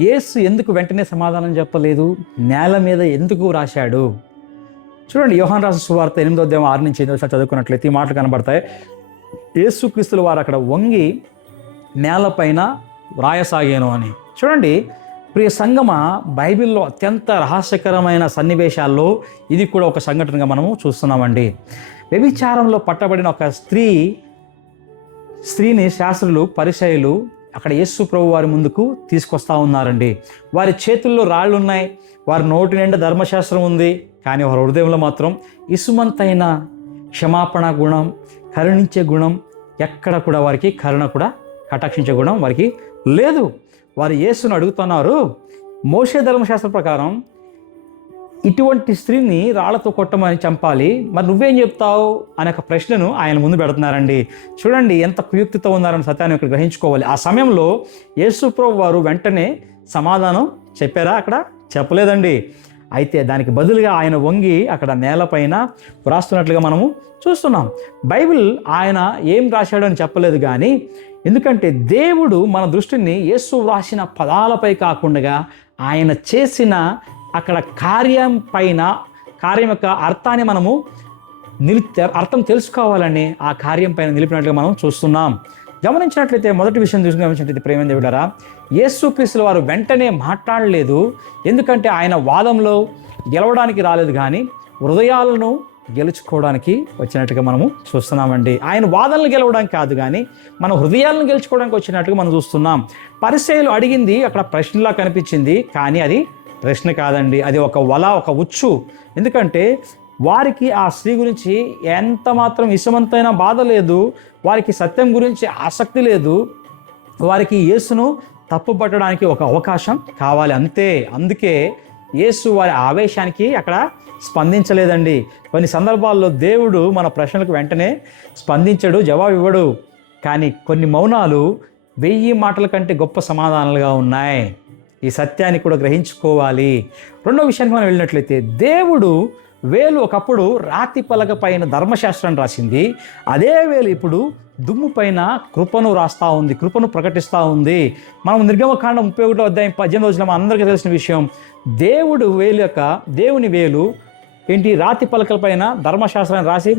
యేసు ఎందుకు వెంటనే సమాధానం చెప్పలేదు? నేల మీద ఎందుకు రాశాడు? చూడండి, యోహాను రాసిన సువార్త 8వ అధ్యాయం 6 నుంచి 8 చదువుకున్నట్లయితే ఈ మాటలు కనబడతాయి. యేసుక్రీస్తుల వారు అక్కడ వంగి నేలపైన వ్రాయసాగాను అని. చూడండి ప్రియ సంగమ, బైబిల్లో అత్యంత రహస్యకరమైన సన్నివేశాల్లో ఇది కూడా ఒక సంఘటనగా మనము చూస్తున్నామండి. వ్యభిచారంలో పట్టబడిన ఒక స్త్రీని శాస్త్రులు, పరిసయ్యులు అక్కడ యేసు ప్రభు వారి ముందుకు తీసుకొస్తా ఉన్నారండి. వారి చేతుల్లో రాళ్ళు ఉన్నాయి, వారి నోటి నిండా ధర్మశాస్త్రం ఉంది, కానీ వారి హృదయంలో మాత్రం ఇసుమంతైన క్షమాపణ గుణం, కరుణించే గుణం ఎక్కడ కూడా వారికి కరుణ కూడా కటాక్షించే గుణం వారికి లేదు. వారు యేసును అడుగుతున్నారు, మోషే ధర్మశాస్త్రం ప్రకారం ఇటువంటి స్త్రీని రాళ్లతో కొట్టమని చంపాలి, మరి నువ్వేం చెప్తావు అనే ఒక ప్రశ్నను ఆయన ముందు పెడుతున్నారండి. చూడండి ఎంత కుయుక్తితో ఉన్నారని సత్యాన్ని ఇక్కడ గ్రహించుకోవాలి. ఆ సమయంలో యేసు ప్రభు వారు వెంటనే సమాధానం చెప్పారా? అక్కడ చెప్పలేదండి. అయితే దానికి బదులుగా ఆయన వంగి అక్కడ నేలపైన వ్రాస్తున్నట్లుగా మనము చూస్తున్నాం. బైబిల్ ఆయన ఏం రాశాడో అని చెప్పలేదు, కానీ ఎందుకంటే దేవుడు మన దృష్టిని యేసు వ్రాసిన పదాలపై కాకుండా ఆయన చేసిన అక్కడ కార్యం యొక్క అర్థాన్ని మనము అర్థం తెలుసుకోవాలని ఆ కార్యం పైన నిలిపినట్లుగా మనం చూస్తున్నాం. గమనించినట్లయితే మొదటి విషయం గమనించినట్లయితే ప్రేమ దేవుడారా, యేసుక్రీస్తుల వారు వెంటనే మాట్లాడలేదు. ఎందుకంటే ఆయన వాదంలో గెలవడానికి రాలేదు, కానీ హృదయాలను గెలుచుకోవడానికి వచ్చినట్టుగా మనము చూస్తున్నామండి. ఆయన వాదనలు గెలవడానికి కాదు, కానీ మన హృదయాలను గెలుచుకోవడానికి వచ్చినట్టుగా మనం చూస్తున్నాం. పరిసయ్యులు అడిగింది అక్కడ ప్రశ్నలా కనిపించింది, కానీ అది ప్రశ్న కాదండి, అది ఒక వల, ఒక ఉచ్చు. ఎందుకంటే వారికి ఆ స్త్రీ గురించి ఎంత మాత్రం ఇసమంతైన బాధ లేదు, వారికి సత్యం గురించి ఆసక్తి లేదు, వారికి యేసును తప్పుపట్టడానికి ఒక అవకాశం కావాలి అంతే. అందుకే యేసు వారి ఆవేశానికి అక్కడ స్పందించలేదండి. కొన్ని సందర్భాల్లో దేవుడు మన ప్రశ్నలకు వెంటనే స్పందించడు, జవాబు ఇవ్వడు, కానీ కొన్ని మౌనాలు 1000 మాటల కంటే గొప్ప సమాధానాలుగా ఉన్నాయి. ఈ సత్యాన్ని కూడా గ్రహించుకోవాలి. రెండో విషయానికి మనం వెళ్ళినట్లయితే, దేవుడు వేలు ఒకప్పుడు రాతి పలక పైన ధర్మశాస్త్రాన్ని రాసింది, అదే వేలు ఇప్పుడు దుమ్ము పైన కృపను రాస్తూ ఉంది, కృపను ప్రకటిస్తూ ఉంది. మనం నిర్గమకాండం 31వ అధ్యాయం 18వ వచనం అందరికీ తెలిసిన విషయం. దేవుని వేలు ఏంటి? రాతి పలకల పైన ధర్మశాస్త్రాన్ని రాసి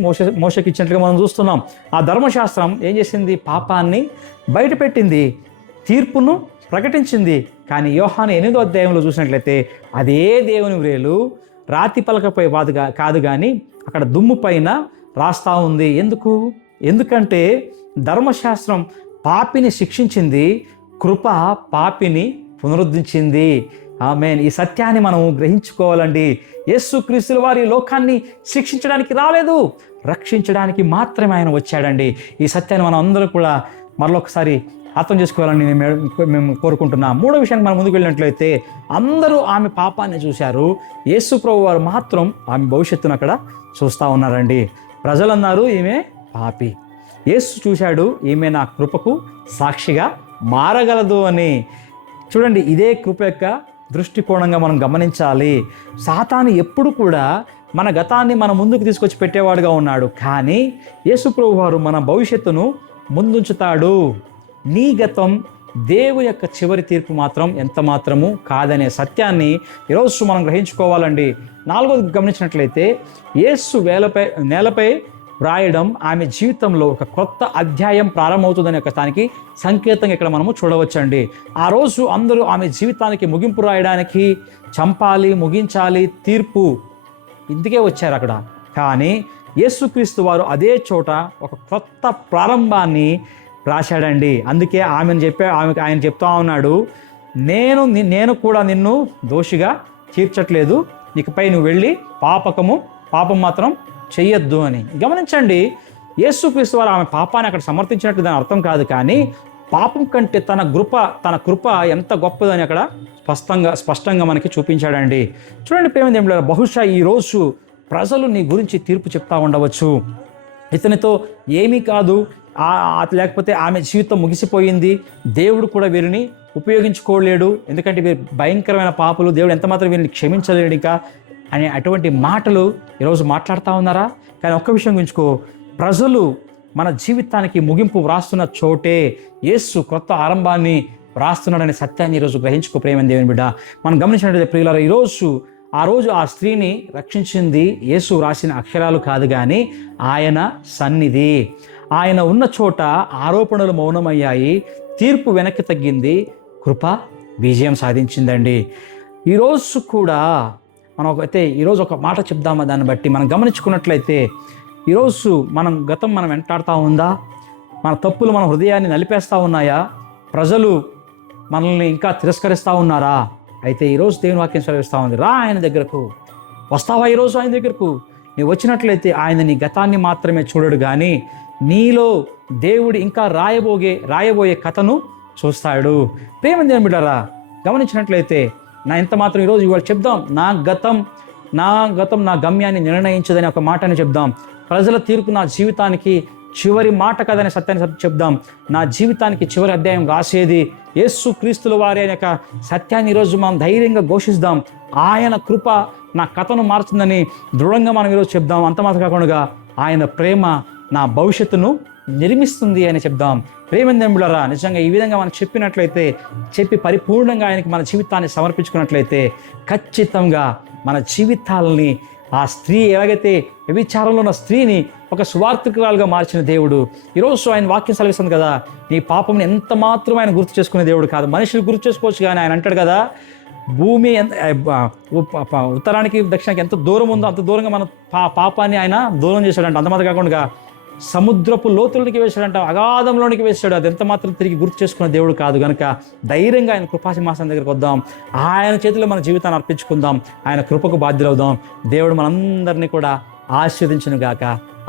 మోషకి ఇచ్చినట్లుగా మనం చూస్తున్నాం. ఆ ధర్మశాస్త్రం ఏం చేసింది? పాపాన్ని బయటపెట్టింది, తీర్పును ప్రకటించింది. కానీ యోహాను 8వ అధ్యాయంలో చూసినట్లయితే అదే దేవుని వేలు రాతి పలకపై కాదు, కానీ అక్కడ దుమ్ము పైన రాస్తూ ఉంది. ఎందుకంటే ధర్మశాస్త్రం పాపిని శిక్షించింది, కృప పాపిని పునరుద్ధరించింది. ఆమేన్. ఈ సత్యాన్ని మనం గ్రహించుకోవాలండి. యేసుక్రీస్తుల వారి లోకాన్ని శిక్షించడానికి రాలేదు, రక్షించడానికి మాత్రమే ఆయన వచ్చాడండి. ఈ సత్యాన్ని మనం అందరూ కూడా మరొకసారి అర్థం చేసుకోవాలని మేము కోరుకుంటున్నాం. మూడో విషయానికి మనం ముందుకు వెళ్ళినట్లయితే, అందరూ ఆమె పాపాన్ని చూశారు, యేసు ప్రభు వారు మాత్రం ఆమె భవిష్యత్తును అక్కడ చూస్తూ ఉన్నారండి. ప్రజలు అన్నారు ఈమె పాపి, యేసు చూశాడు ఈమె నా కృపకు సాక్షిగా మారగలదు అని. చూడండి, ఇదే కృప యొక్క దృష్టికోణంగా మనం గమనించాలి. సాతాను ఎప్పుడు కూడా మన గతాన్ని మన ముందుకు తీసుకొచ్చి పెట్టేవాడుగా ఉన్నాడు, కానీ యేసు ప్రభు వారు మన భవిష్యత్తును ముందుంచుతాడు. నీ గతం దేవుని యొక్క చివరి తీర్పు మాత్రం ఎంత మాత్రము కాదనే సత్యాన్ని ఈరోజు మనం గ్రహించుకోవాలండి. నాలుగోది గమనించినట్లయితే, యేసు నేలపై వ్రాయడం ఆమె జీవితంలో ఒక కొత్త అధ్యాయం ప్రారంభమవుతుందనే ఒక దానికి సంకేతంగా ఇక్కడ మనము చూడవచ్చండి. ఆ రోజు అందరూ ఆమె జీవితానికి ముగింపు రాయడానికి, చంపాలి, ముగించాలి, తీర్పు ఇందుకే వచ్చారు అక్కడ. కానీ యేసుక్రీస్తు వారు అదే చోట ఒక కొత్త ప్రారంభాన్ని రాశాడండి. అందుకే ఆయన చెప్తా ఉన్నాడు, నేను కూడా నిన్ను దోషిగా తీర్చట్లేదు, ఇకపై నువ్వు వెళ్ళి పాపం మాత్రం చెయ్యొద్దు అని. గమనించండి, యేసుక్రీస్తు వారు ఆమె పాపాన్ని అక్కడ సమర్థించినట్టు దాని అర్థం కాదు, కానీ పాపం కంటే తన కృప ఎంత గొప్పదని అక్కడ స్పష్టంగా మనకి చూపించాడండి. చూడండి ప్రేమ దేవుడా, బహుశా ఈరోజు ప్రజలు నీ గురించి తీర్పు చెప్తా ఉండవచ్చు, ఇతనితో ఏమీ కాదు, లేకపోతే ఆమె జీవితం ముగిసిపోయింది, దేవుడు కూడా వీరిని ఉపయోగించుకోలేడు, ఎందుకంటే వీరు భయంకరమైన పాపులు, దేవుడు ఎంత మాత్రం వీరిని క్షమించలేడు ఇంకా అనే అటువంటి మాటలు ఈరోజు మాట్లాడుతూ ఉన్నారా? కానీ ఒక్క విషయం గురించుకో, ప్రజలు మన జీవితానికి ముగింపు వ్రాస్తున్న చోటే యేసు కొత్త ఆరంభాన్ని వ్రాస్తున్నాడనే సత్యాన్ని ఈరోజు గ్రహించుకో ప్రేమ దేవుని బిడ్డ. మనం గమనించినట్లయితే ప్రియులారా, ఆ రోజు ఆ స్త్రీని రక్షించింది యేసు రాసిన అక్షరాలు కాదు, కానీ ఆయన సన్నిధి. ఆయన ఉన్న చోట ఆరోపణలు మౌనమయ్యాయి, తీర్పు వెనక్కి తగ్గింది, కృప విజయం సాధించిందండి. ఈరోజు కూడా ఈరోజు ఒక మాట చెప్దామా, దాన్ని బట్టి మనం గమనించుకున్నట్లయితే ఈరోజు గతం మనం వెంటాడుతూ ఉందా? మన తప్పులు మన హృదయాన్ని నలిపేస్తూ ఉన్నాయా? ప్రజలు మనల్ని ఇంకా తిరస్కరిస్తూ ఉన్నారా? అయితే ఈరోజు దేవుని వాక్యం సెలవిస్తూ ఉంది, రా ఆయన దగ్గరకు. వస్తావా ఈరోజు ఆయన దగ్గరకు? నీవు వచ్చినట్లయితే ఆయన నీ గతాన్ని మాత్రమే చూడడు, కానీ నీలో దేవుడు ఇంకా రాయబోయే కథను చూస్తాడు. ప్రేమ దేవుని బిడ్డలారా, గమనించినట్లయితే ఎంత మాత్రం ఈరోజు ఇవాళ చెప్దాం, నా గతం నా గమ్యాన్ని నిర్ణయించదని ఒక మాటని చెప్దాం. ప్రజల తీర్పు నా జీవితానికి చివరి మాట కదనే సత్యాన్ని చెప్దాం. నా జీవితానికి చివరి అధ్యాయం రాసేది యేసు క్రీస్తుల వారి అనే యొక్క సత్యాన్ని ఈరోజు మనం ధైర్యంగా ఘోషిద్దాం. ఆయన కృప నా కథను మారుతుందని దృఢంగా మనం ఈరోజు చెప్దాం. అంత మాత్రం కాకుండా ఆయన ప్రేమ నా భవిష్యత్తును నిర్మిస్తుంది అని చెప్దాం. ప్రేమందేములరా, నిజంగా ఈ విధంగా మనం చెప్పి పరిపూర్ణంగా ఆయనకి మన జీవితాన్ని సమర్పించుకున్నట్లయితే ఖచ్చితంగా మన జీవితాలని ఆ స్త్రీ ఎలాగైతే వ్యభిచారంలో ఉన్న స్త్రీని ఒక సువార్థికురాలుగా మార్చిన దేవుడు ఈరోజు ఆయన వాక్యం సెలవిస్తుంది కదా, నీ పాపంని ఎంత మాత్రం ఆయన గుర్తు చేసుకునే దేవుడు కాదు. మనుషులు గుర్తు చేసుకోవచ్చు, కానీ ఆయన అంటాడు కదా, భూమి ఉత్తరానికి దక్షిణానికి ఎంత దూరం ఉందో అంత దూరంగా మన పాపాన్ని ఆయన దూరం చేశాడంట. అంతమాత్రం కాకుండా సముద్రపు లోతులకి వేశాడంట, అగాధంలోనికి వేశాడు. అది ఎంత మాత్రం తిరిగి గుర్తు చేసుకున్న దేవుడు కాదు. కనుక ధైర్యంగా ఆయన కృపాసింహాసనం దగ్గరికి వద్దాం, ఆయన చేతిలో మన జీవితాన్ని అర్పించుకుందాం, ఆయన కృపకు బాధ్యులవుదాం. దేవుడు మనందరినీ కూడా ఆశీర్వదించును గాక.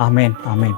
ఆమేన్, ఆమేన్.